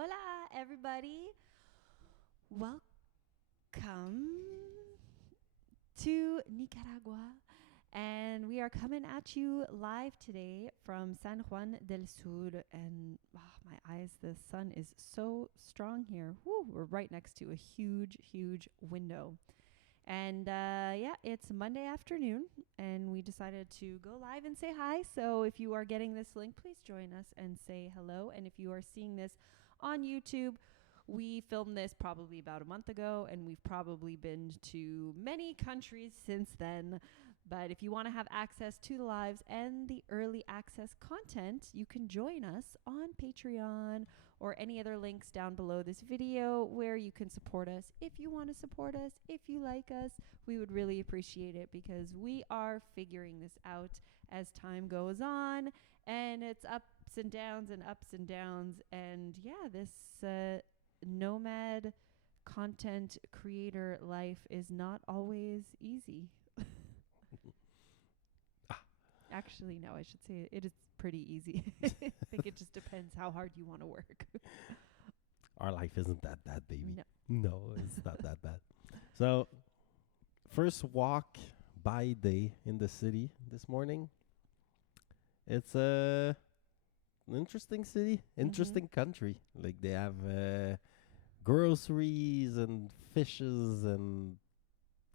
Hola, everybody. Welcome to Nicaragua. And we are coming at you live today from San Juan del Sur. And my eyes, the sun is so strong here. Woo, we're right next to a huge window. And it's Monday afternoon, and we decided to go live and say hi. So if you are getting this link, please join us and say hello. And if you are seeing this on YouTube, we filmed this probably about a month ago, and we've probably been to many countries since then. But if you want to have access to the lives and the early access content, you can join us on Patreon or any other links down below this video where you can support us. If you want to support us, if you like us, we would really appreciate it because we are figuring this out as time goes on, and it's ups and downs and ups and downs. And yeah, this nomad content creator life is not always easy. Actually, no, I should say it is pretty easy. I think it just depends how hard you want to work. Our life isn't that bad, baby. No. No, it's not that bad. So, first walk by day in the city this morning. It's an interesting city, interesting country. Like they have groceries and fishes and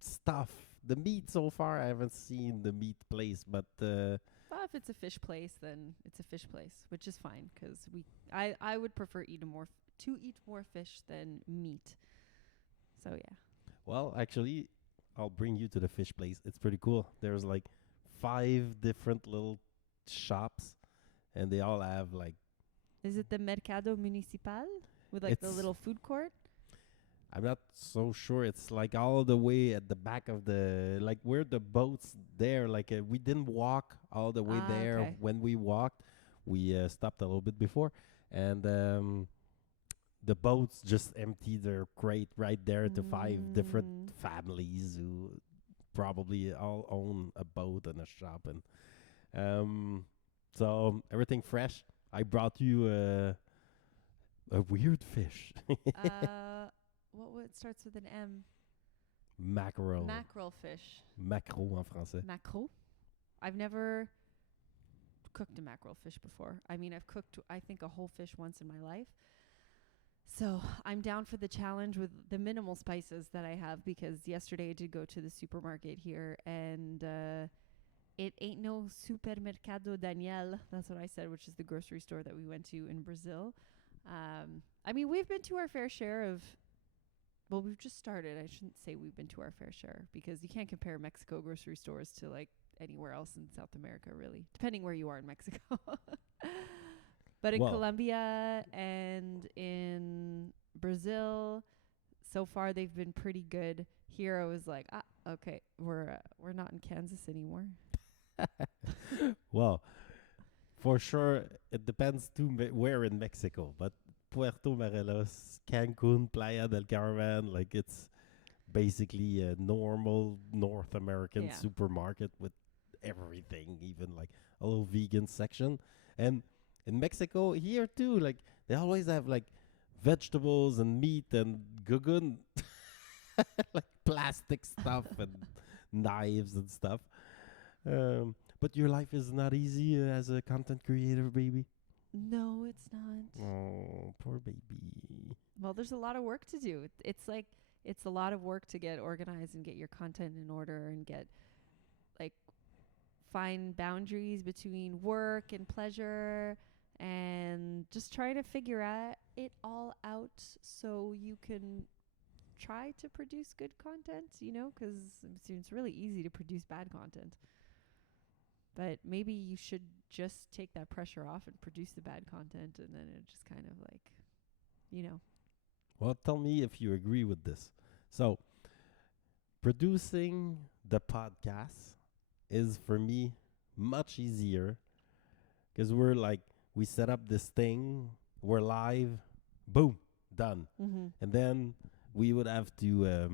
stuff. The meat so far, I haven't seen the meat place, but Well, if it's a fish place, then it's a fish place, which is fine because I would prefer eat more fish than meat. So yeah. well, actually, I'll bring you to the fish place. It's pretty cool. There's like 5 different little shops, and they all have like. Is it the Mercado Municipal with like the little food court? I'm not so sure. It's like all the way at the back of the, like where the boats there. Like we didn't walk all the way there. Okay. When we walked, we stopped a little bit before, and the boats just emptied their crate right there to 5 different families who probably all own a boat and a shop, and so everything fresh. I brought you a weird fish. What starts with an M? Mackerel. Mackerel fish. Mackerel en français. Mackerel? I've never cooked a mackerel fish before. I mean, I've cooked, I think, a whole fish once in my life. So I'm down for the challenge with the minimal spices that I have, because yesterday I did go to the supermarket here, and it ain't no Supermercado Daniel. That's what I said, which is the grocery store that we went to in Brazil. I mean, we've been to our fair share of... Well, we've just started. I shouldn't say we've been to our fair share, because you can't compare Mexico grocery stores to like anywhere else in South America, really, depending where you are in Mexico. But in Colombia and in Brazil, so far they've been pretty good. Here I was like, okay, we're not in Kansas anymore. Well, for sure, it depends too where in Mexico, but Puerto Morelos, Cancun, Playa del Carmen, like it's basically a normal North American supermarket with everything, even like a little vegan section. And in Mexico, here too, like they always have like vegetables and meat and gugun, like plastic stuff and knives and stuff. But your life is not easy as a content creator, baby. No, it's not. Oh, poor baby. Well, there's a lot of work to do. It's a lot of work to get organized and get your content in order and get like find boundaries between work and pleasure, and just try to figure it all out so you can try to produce good content, because it's really easy to produce bad content. But maybe you should just take that pressure off and produce the bad content, and then it just kind of like, Well, tell me if you agree with this. So, producing the podcast is for me much easier because we set up this thing, we're live, boom, done. Mm-hmm. And then we would have to,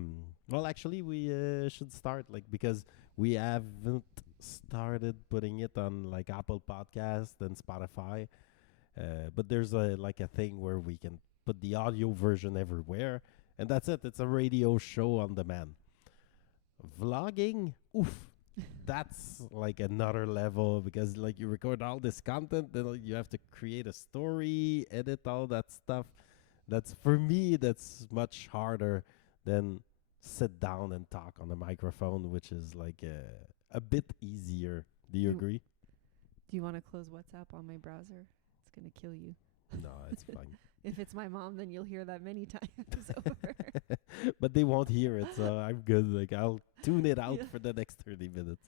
we should start because we haven't started putting it on Apple Podcast and Spotify. But there's a thing where we can put the audio version everywhere, and that's it. It's a radio show on demand. Vlogging, oof, that's like another level because like you record all this content, then like, you have to create a story, edit all that stuff. That's for me, that's much harder than sit down and talk on a microphone, which is like a bit easier. Do you agree? Do you want to close WhatsApp on my browser? It's going to kill you. No, it's fine. If it's my mom, then you'll hear that many times over. But they won't hear it, so I'm good. Like I'll tune it out for the next 30 minutes.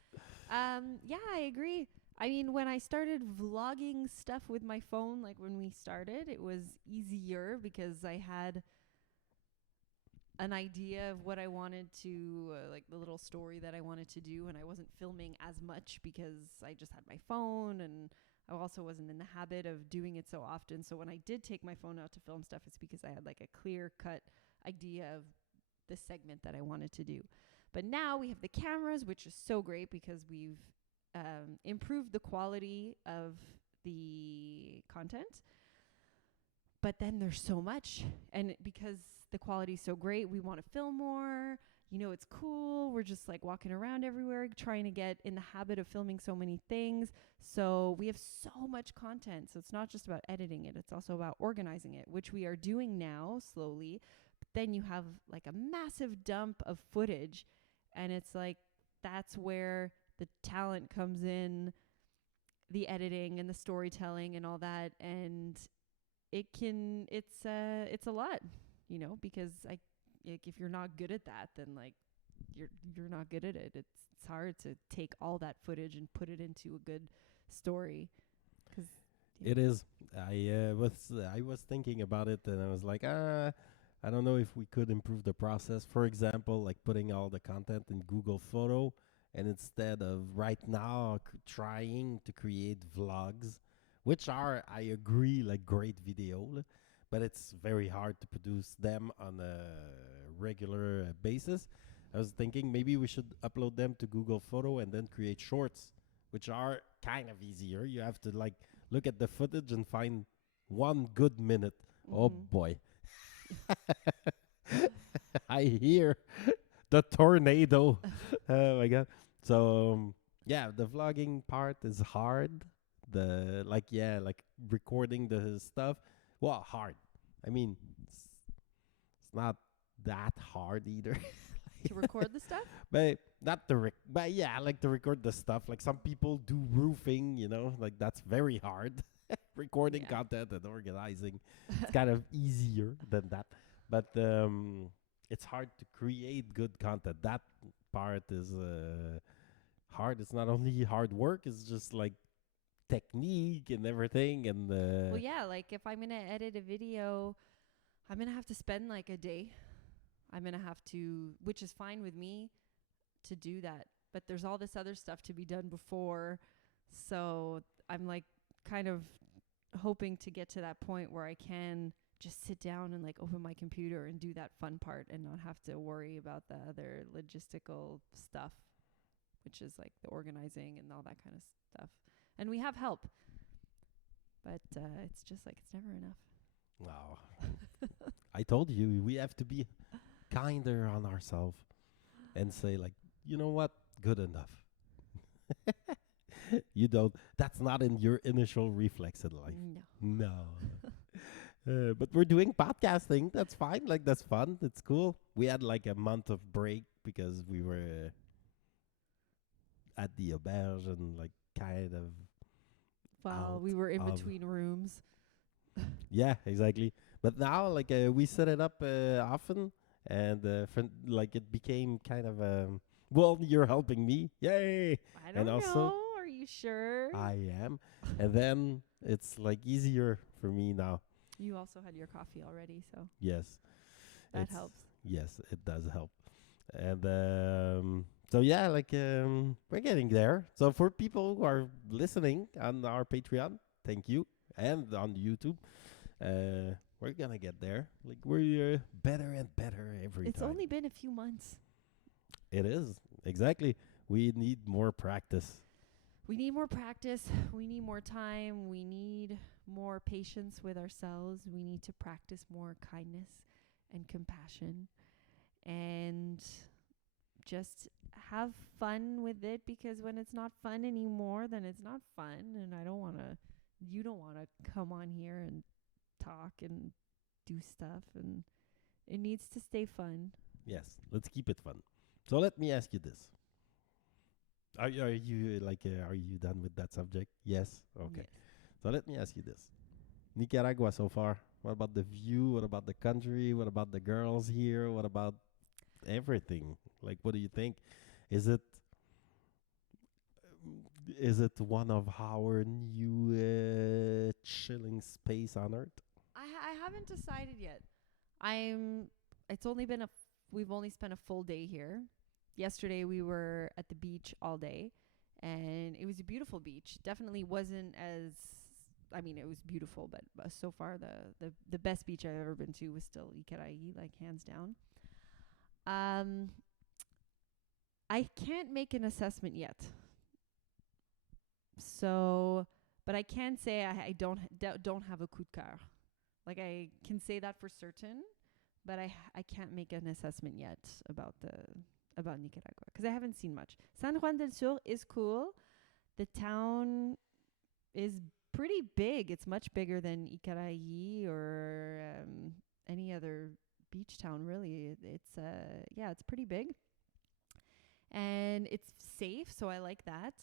Yeah, I agree. I mean, when I started vlogging stuff with my phone, like when we started, it was easier because I had an idea of what I wanted to, like the little story that I wanted to do, and I wasn't filming as much because I just had my phone, and I also wasn't in the habit of doing it so often. So when I did take my phone out to film stuff, it's because I had like a clear-cut idea of the segment that I wanted to do. But now we have the cameras, which is so great because we've improved the quality of the content. But then there's so much, and because the quality is so great, we want to film more. You know, it's cool. We're just like walking around everywhere, trying to get in the habit of filming so many things. So we have so much content. So it's not just about editing it. It's also about organizing it, which we are doing now slowly. But then you have like a massive dump of footage. And it's like, that's where the talent comes in, the editing and the storytelling and all that. And it's a lot, you know, because if you're not good at that, then like you're not good at it. It's hard to take all that footage and put it into a good story. Cause it is. I was thinking about it, and I was like, I don't know if we could improve the process. For example, like putting all the content in Google Photo, and instead of right now trying to create vlogs, which are, I agree, like great video, but it's very hard to produce them on a regular basis. I was thinking maybe we should upload them to Google Photo and then create shorts, which are kind of easier. You have to like look at the footage and find 1 good minute. Oh boy. I hear the tornado. Oh my God. So yeah, the vlogging part is hard. Like recording the stuff. Well, hard. I mean, it's not that hard either. to record the stuff? But not the but yeah, like to record the stuff. Like some people do roofing, you know, like that's very hard. Recording content and organizing, it's kind of easier than that. But it's hard to create good content. That part is hard. It's not only hard work, it's just like technique and everything. And well, yeah, like if I'm gonna edit a video, I'm gonna have to spend like a day. I'm gonna have to, which is fine with me to do that, but there's all this other stuff to be done before. So I'm like kind of hoping to get to that point where I can just sit down and like open my computer and do that fun part and not have to worry about the other logistical stuff, which is like the organizing and all that kind of stuff. And we have help, but it's just like it's never enough. Wow. I told you we have to be kinder on ourselves and say like, you know what, good enough. You don't. That's not in your initial reflex in life. No. But we're doing podcasting. That's fine. Like that's fun. It's cool. We had like a month of break because we were at the auberge and like kind of. Well, we were in between rooms. Yeah, exactly. But now, like we set it up often, and like it became kind of well, you're helping me. Yay! I don't know. Are you sure? I am. And then it's like easier for me now. You also had your coffee already, so. Yes. That helps. Yes, it does help. And so yeah, like we're getting there. So for people who are listening on our Patreon, thank you. And on YouTube, we're gonna get there. Like we're better and better every time. It's only been a few months. It is. Exactly. We need more practice. we need more practice. We need more time. We need more patience with ourselves. We need to practice more kindness and compassion and just have fun with it, because when it's not fun anymore, then it's not fun. And you don't want to come on here and talk and do stuff, and it needs to stay fun. Yes, let's keep it fun. So let me ask you this. Are you are you done with that subject? Yes. Okay. Yes. So let me ask you this. Nicaragua so far. What about the view? What about the country? What about the girls here? What about everything? Like, what do you think? Is it one of our new chilling space on Earth? I haven't decided yet. I'm. It's only been we've only spent a full day here. Yesterday we were at the beach all day, and it was a beautiful beach. Definitely wasn't as. I mean, it was beautiful, but so far the best beach I've ever been to was still Ikarai, like hands down. I can't make an assessment yet. So, but I can say I don't have a coup de cœur. Like, I can say that for certain, but I can't make an assessment yet about Nicaragua, because I haven't seen much. San Juan del Sur is cool. The town is pretty big. It's much bigger than Icaraí or any other beach town, really. It's pretty big. And it's safe, so I like that.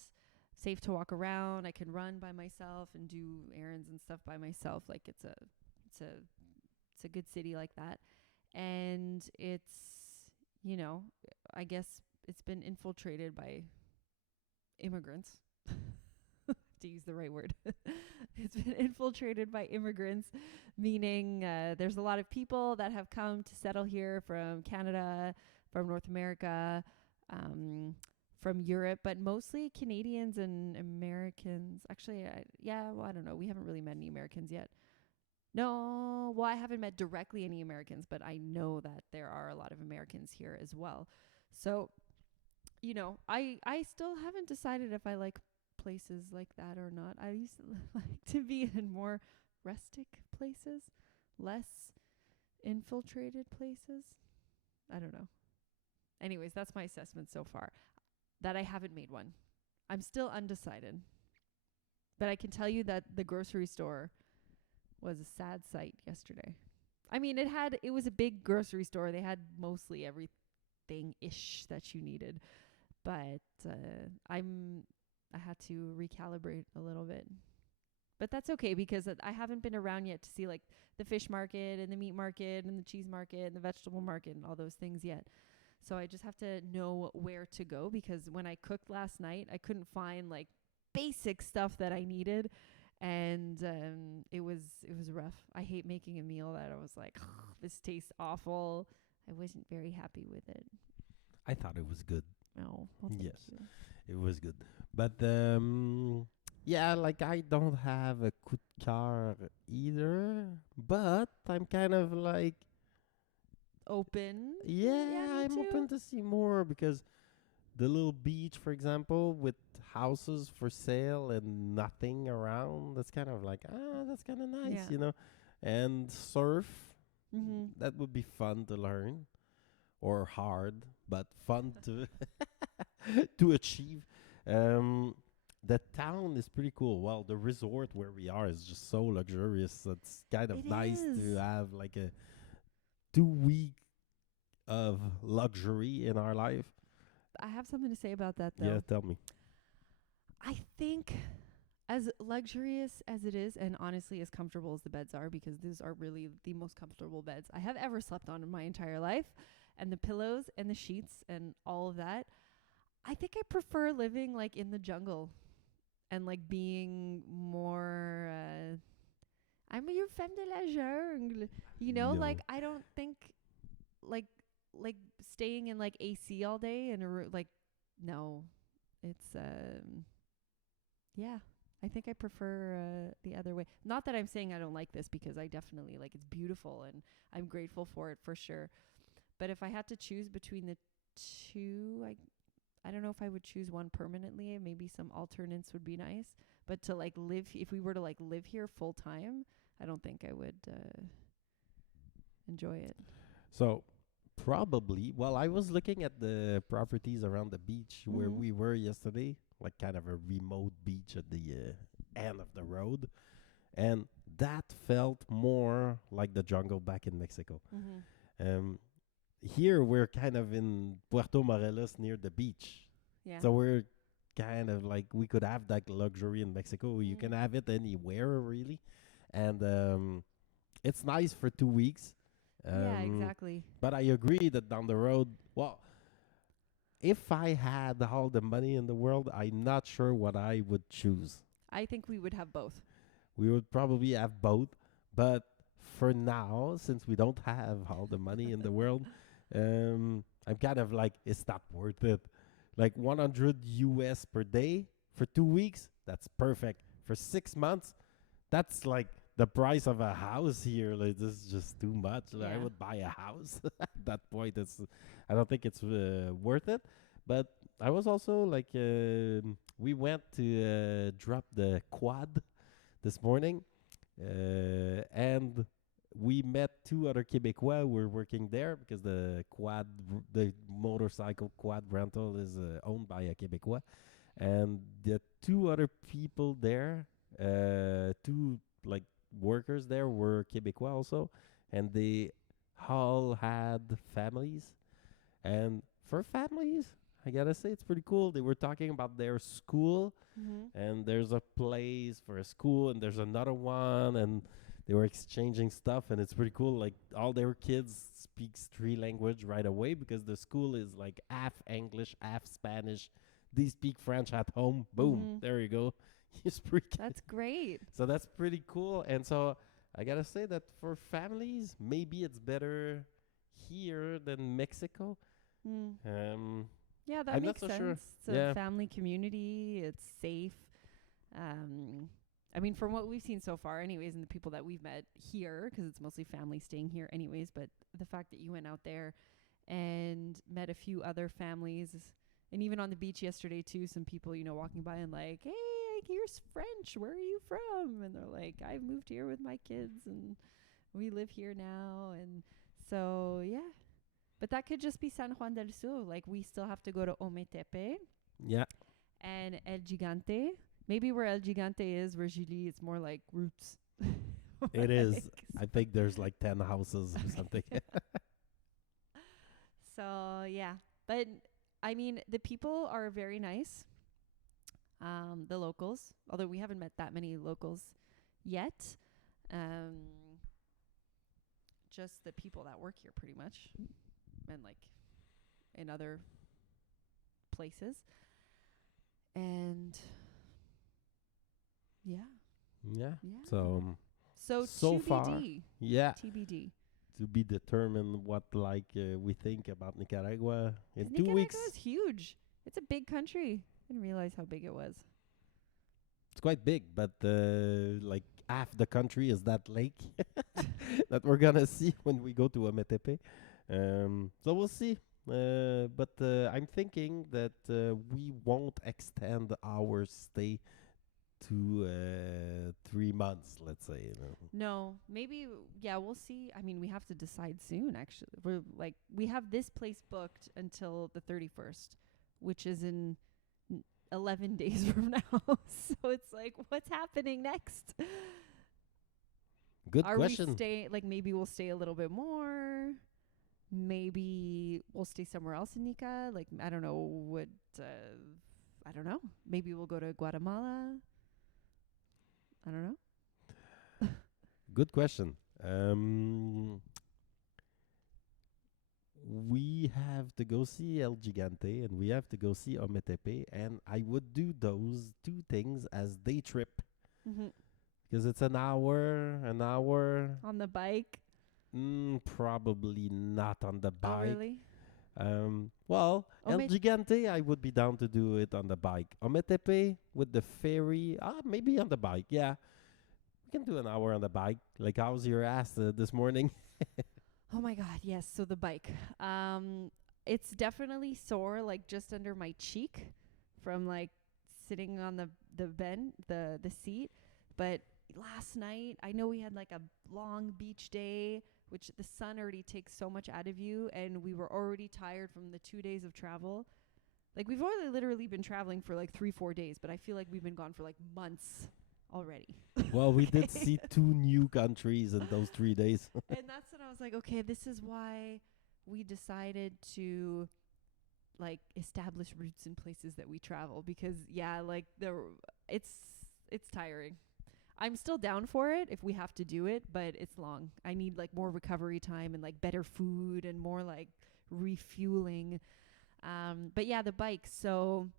Safe to walk around. I can run by myself and do errands and stuff by myself. Like, it's a good city like that. And it's, I guess it's been infiltrated by immigrants. To use the right word. It's been infiltrated by immigrants, meaning there's a lot of people that have come to settle here from Canada, from North America, from Europe, but mostly Canadians and Americans. Actually, I don't know. We haven't really met any Americans yet. No, well, I haven't met directly any Americans, but I know that there are a lot of Americans here as well. So, I still haven't decided if I like places like that or not. I used to like to be in more rustic places, less infiltrated places. I don't know. Anyways, that's my assessment so far. That I haven't made one. I'm still undecided. But I can tell you that the grocery store was a sad sight yesterday. I mean, it was a big grocery store. They had mostly everything-ish that you needed. But I had to recalibrate a little bit. But that's okay, because I haven't been around yet to see like the fish market and the meat market and the cheese market and the vegetable market and all those things yet. So I just have to know where to go, because when I cooked last night, I couldn't find like basic stuff that I needed. And it was rough. I hate making a meal that I was like, this tastes awful. I wasn't very happy with it. I thought it was good. Oh, well, thank Yes, you. it was good. But yeah, like, I don't have a coup de cœur either, but I'm kind of like, Open. yeah, Me I'm too. open to see more, because the little beach, for example, with houses for sale and nothing around, that's kind of like, that's kind of nice, Yeah. And surf, Mm-hmm. that would be fun to learn, or hard, but fun to to achieve. The town is pretty cool. Well, the resort where we are is just so luxurious. It's kind of It nice is. to have like a 2 week of luxury in our life. I have something to say about that, though. Yeah, tell me. I think, as luxurious as it is, and honestly as comfortable as the beds are, because these are really the most comfortable beds I have ever slept on in my entire life, and the pillows and the sheets and all of that, I think I prefer living like in the jungle and like being more I'm your femme de la jungle, like No. I don't think like like staying in like AC all day and like, no, it's yeah, I think I prefer the other way. Not that I'm saying I don't like this, because I definitely like, it's beautiful and I'm grateful for it for sure. But if I had to choose between the two, I don't know if I would choose one permanently. Maybe some alternates would be nice. But to like live, if we were to like live here full time, I don't think I would enjoy it. So probably, well, I was looking at the properties around the beach where we were yesterday, like kind of a remote beach at the end of the road, and that felt more like the jungle back in Mexico. Um, Here we're kind of in Puerto Morelos near the beach, Yeah. so we're kind of like we could have that luxury in Mexico. You can have it anywhere really, and it's nice for 2 weeks. Yeah, exactly. But I agree that down the road, well, if I had all the money in the world, I'm not sure what I would choose. I think we would have both. We would probably have both, but for now, since we don't have all the money in the world, I'm kind of like, it's not worth it. Like 100 US per day for 2 weeks, that's perfect. For 6 months, that's like the price of a house here. Like, this is just too much. Like, I Yeah. would buy a house at that point. I don't think it's worth it. But I was also like, we went to drop the quad this morning, and we met two other Quebecois who were working there because the motorcycle quad rental is owned by a Quebecois, and the two other people there, two like workers there were Quebecois also, and they all had families. And for families, I gotta say it's pretty cool. They were talking about their school, and there's a place for a school, and there's another one, and they were exchanging stuff, and it's pretty cool. Like all their kids speaks 3 language right away because the school is like half English, half Spanish. They speak French at home. Boom, there you go. You speak. That's great. So that's pretty cool. And so I gotta say that for families, maybe it's better here than Mexico. Yeah, that I'm not makes so sense. sure. It's a Yeah. family community. It's safe. I mean, from what we've seen so far, anyways, and the people that we've met here, because it's mostly family staying here, anyways. But the fact that you went out there and met a few other families, and even on the beach yesterday too, some people, walking by and like, hey, I hear French. Where are you from? And they're like, I've moved here with my kids, and we live here now. And so, yeah. But that could just be San Juan del Sur. Like, we still have to go to Ometepe Yeah. and El Gigante. Maybe where El Gigante is, where Julie, it's more like roots. It is. I think there's like 10 houses or something. So, yeah. But, I mean, the people are very nice. The locals. Although we haven't met that many locals yet. Just the people that work here pretty much. And, like, in other places. And... Yeah. Yeah. So so TBD. far, yeah, TBD. to be determined what we think about Nicaragua in 2 Nicaragua weeks. is huge. It's a big country. I didn't realize how big it was. It's quite big, but like half the country is that lake that we're gonna see when we go to Ometepe. So we'll see. But I'm thinking that we won't extend our stay to 3 months, let's say. No, maybe, we'll see. I mean, we have to decide soon, actually. We have this place booked until the 31st, which is in 11 days from now. So it's like, what's happening next? Good question. Maybe we'll stay a little bit more. Maybe we'll stay somewhere else in Nica. Like, I don't know I don't know. Maybe we'll go to Guatemala. I don't know. Good question. We have to go see El Gigante and we have to go see Ometepe, and I would do those two things as day trip because it's an hour. On the bike. Probably not on the bike. Oh, really? Well, El Gigante, I would be down to do it on the bike. Ometepe with the ferry, maybe on the bike. Yeah, we can do an hour on the bike. Like, how's your ass this morning? Oh my God, yes. So the bike. it's definitely sore, like just under my cheek from like sitting on the seat. But last night, I know we had like a long beach day, which the sun already takes so much out of you, and we were already tired from the 2 days of travel. Like we've only literally been traveling for like 3-4 days, but I feel like we've been gone for like months already. Well, we did see 2 new countries in those 3 days. And that's when I was like, okay, this is why we decided to like establish roots in places that we travel, because like it's tiring. I'm still down for it if we have to do it, but it's long. I need like more recovery time and like better food and more like refueling. But yeah, the bike. So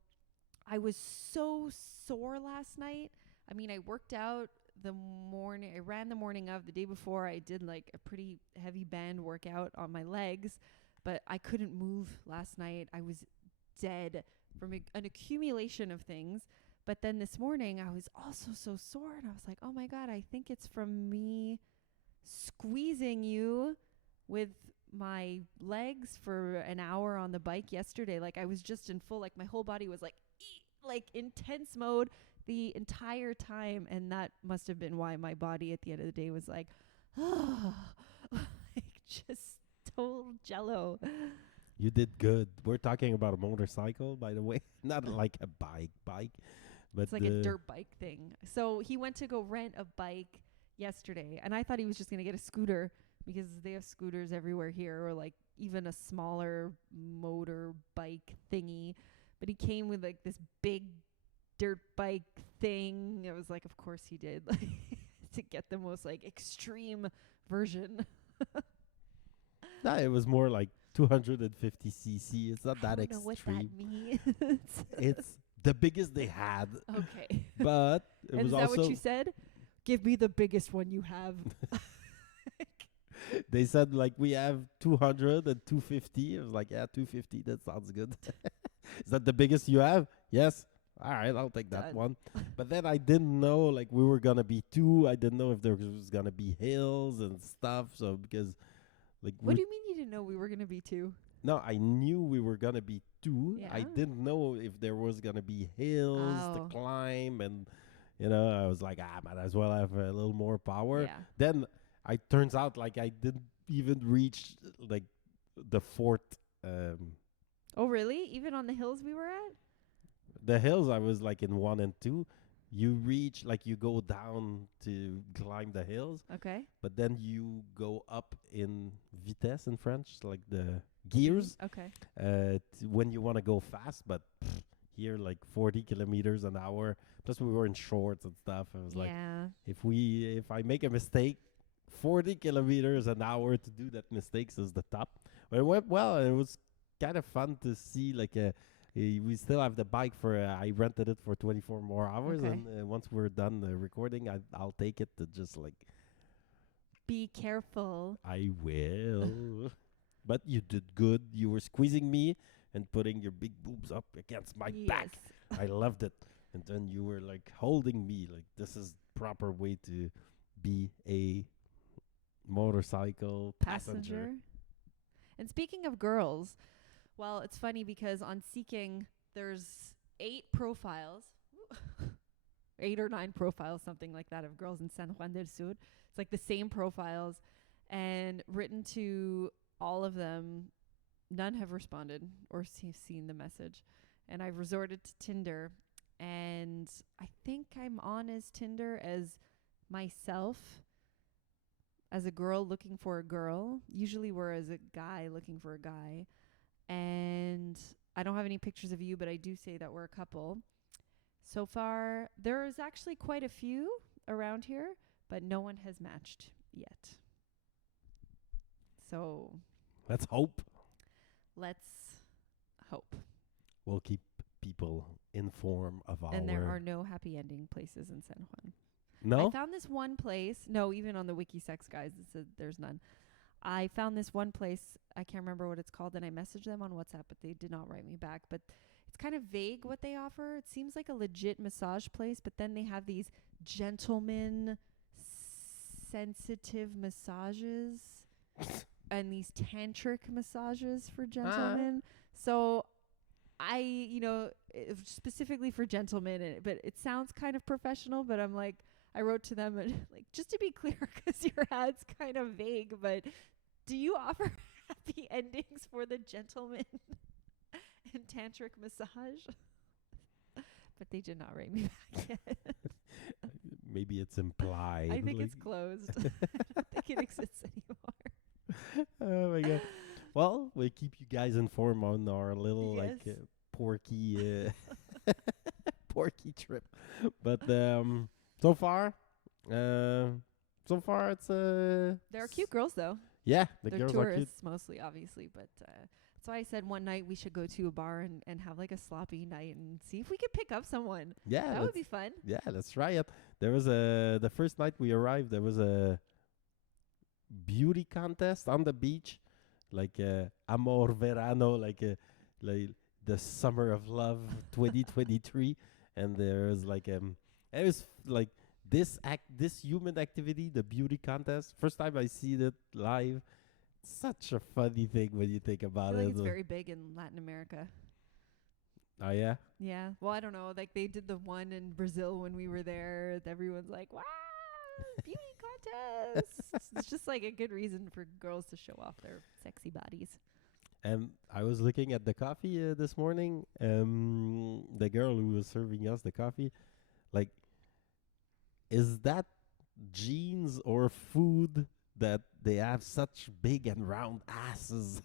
I was so sore last night. I mean, I worked out the morning. I ran the morning of the day before. I did like a pretty heavy band workout on my legs, but I couldn't move last night. I was dead from an accumulation of things. But then this morning I was also so sore, and I was like, oh my God, I think it's from me squeezing you with my legs for an hour on the bike yesterday. Like I was just in full, like my whole body was like intense mode the entire time. And that must have been why my body at the end of the day was like, like just total jello. You did good. We're talking about a motorcycle, by the way, not like a bike. But it's like a dirt bike thing. So he went to go rent a bike yesterday, and I thought he was just going to get a scooter because they have scooters everywhere here, or like even a smaller motor bike thingy. But he came with like this big dirt bike thing. It was like, of course he did, like to get the most like extreme version. No, it was more like 250cc. It's not that I don't know what that extreme. means. It's the biggest they had. Okay. But it and was is that also what you said? Give me the biggest one you have. they said like we have 200 and 250. I was like, yeah, 250. That sounds good. Is that the biggest you have? Yes. All right, I'll take that Done. one. But then I didn't know like we were gonna be 2. I didn't know if there was gonna be hills and stuff. So because like What do you mean you didn't know we were going to be 2? no, I knew we were gonna be 2. Yeah. I didn't know if there was gonna be hills to Oh. climb, and I was like, might as well have a little more power. Yeah. Then it turns out like I didn't even reach like the 4th. Oh, really? Even on the hills we were at? The hills I was like in 1 and 2. You reach like you go down to climb the hills, Okay. but then you go up in vitesse in French, like the gears. Okay. When you want to go fast, but here like 40 kilometers an hour. Plus we were in shorts and stuff. I was like, Yeah. if I make a mistake, 40 kilometers an hour to do that mistakes is the top. But it went well, and it was kind of fun to see like we still have the bike for I rented it for 24 more hours, Okay. and once we're done recording, I'll take it to just like Be careful. I will. But you did good. You were squeezing me and putting your big boobs up against my back. I loved it. And then you were like holding me like this is proper way to be a motorcycle passenger. And speaking of girls, well, it's funny because on Seeking, there's 8 profiles, 8 or 9 profiles, something like that, of girls in San Juan del Sur. It's like the same profiles, and written to all of them, none have responded or seen the message. And I've resorted to Tinder, and I think I'm on as Tinder as myself, as a girl looking for a girl. Usually we're as a guy looking for a guy. And I don't have any pictures of you, but I do say that we're a couple. So far, there's actually quite a few around here, but no one has matched yet. So Let's hope. let's hope. We'll keep people informed of And there are no happy ending places in San Juan. No? I found this one place. No, even on the WikiSex guys, it said there's none. I found this one place. I can't remember what it's called, and I messaged them on WhatsApp, but they did not write me back. But it's kind of vague what they offer. It seems like a legit massage place, but then they have these gentleman sensitive massages. and these tantric massages for gentlemen. So specifically for gentlemen, but it sounds kind of professional, but I'm like, I wrote to them and like, just to be clear, because your ad's kind of vague, but do you offer happy endings for the gentleman and tantric massage? But they did not write me back yet. Maybe it's implied. I think it's closed. I don't think it exists anymore. Oh my god. Well, we'll keep you guys informed on our little porky porky trip. But so far it's There are cute girls though. yeah, the They're girls are cute. tourists mostly, obviously, but that's why I said one night we should go to a bar and have like a sloppy night and see if we could pick up someone. Yeah, That would be fun. yeah, let's try it. There was the first night we arrived, there was a beauty contest on the beach, like Amor Verano, like the summer of love 2023, and there was like it was like this human activity, the beauty contest. First time I see it live. Such a funny thing when you think I about feel it. like it's very big in Latin America. Oh yeah. Yeah. Well, I don't know. Like they did the one in Brazil when we were there. Everyone's like, "Wow, beauty contest!" It's just like a good reason for girls to show off their sexy bodies. And I was looking at the coffee this morning. The girl who was serving us the coffee, like, is that jeans or food that they have such big and round asses?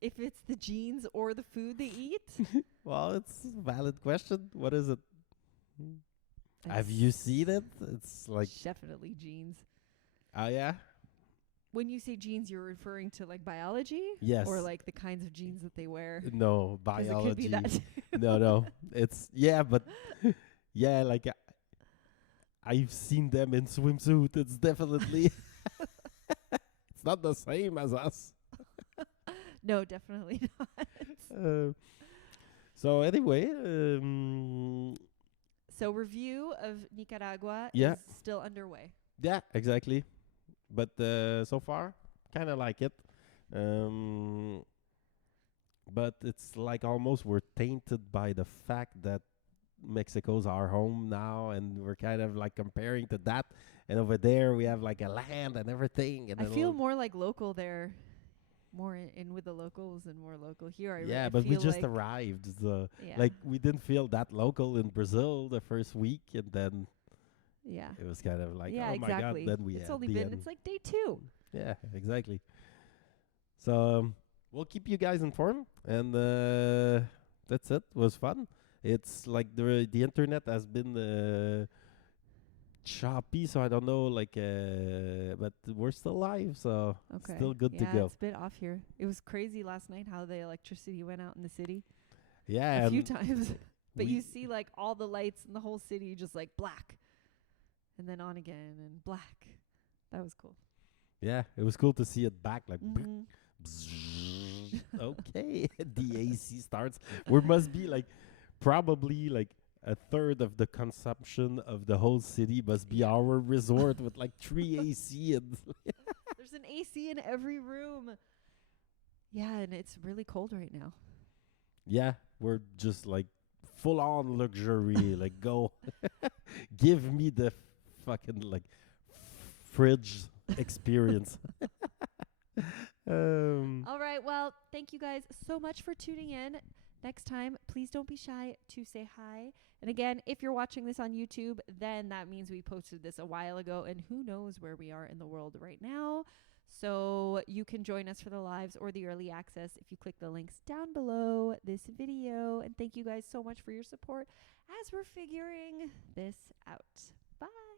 If it's the jeans or the food they eat, Well, it's a valid question. What is it? Have you seen it? It's like, definitely jeans. oh yeah, When you say jeans, you're referring to like biology, yes. or like the kinds of jeans that they wear. No, 'Cause it could be biology. that too. No, it's but yeah, like I've seen them in swimsuit. It's definitely it's not the same as us. No, definitely not. So anyway, So review of Nicaragua Yeah. is still underway. yeah, exactly. But so far, kind of like it. But it's like almost we're tainted by the fact that Mexico's our home now, and we're kind of like comparing to that. And over there, we have like a land and everything. And I then feel more like local there, more in with the locals and more local here. yeah, I but we feel just like, arrived. So yeah, like we didn't feel that local in Brazil the first week, and then yeah, it was kind of like, yeah, oh exactly. my god, then we It's had only the been end. it's like day 2. Yeah, exactly. So we'll keep you guys informed, and that's it. It was fun. It's like the internet has been choppy, so I don't know, like, but we're still live, so Okay, still good to yeah, go. it's a bit off here. It was crazy last night how the electricity went out in the city Yeah, a few and times. But we- you see like all the lights in the whole city just like black, and then on again and black. That was cool. yeah, it was cool to see it back, like. Mhm. Okay, the AC starts. We must be like probably like a third of the consumption of the whole city must be our resort with like 3 AC and There's an AC in every room. Yeah, and it's really cold right now. yeah, we're just like full on luxury. Like go, give me the fucking like fridge experience. All right, well, thank you guys so much for tuning in. Next time, please don't be shy to say hi. And again, if you're watching this on YouTube, then that means we posted this a while ago, and who knows where we are in the world right now. So you can join us for the lives or the early access if you click the links down below this video. And thank you guys so much for your support as we're figuring this out. Bye.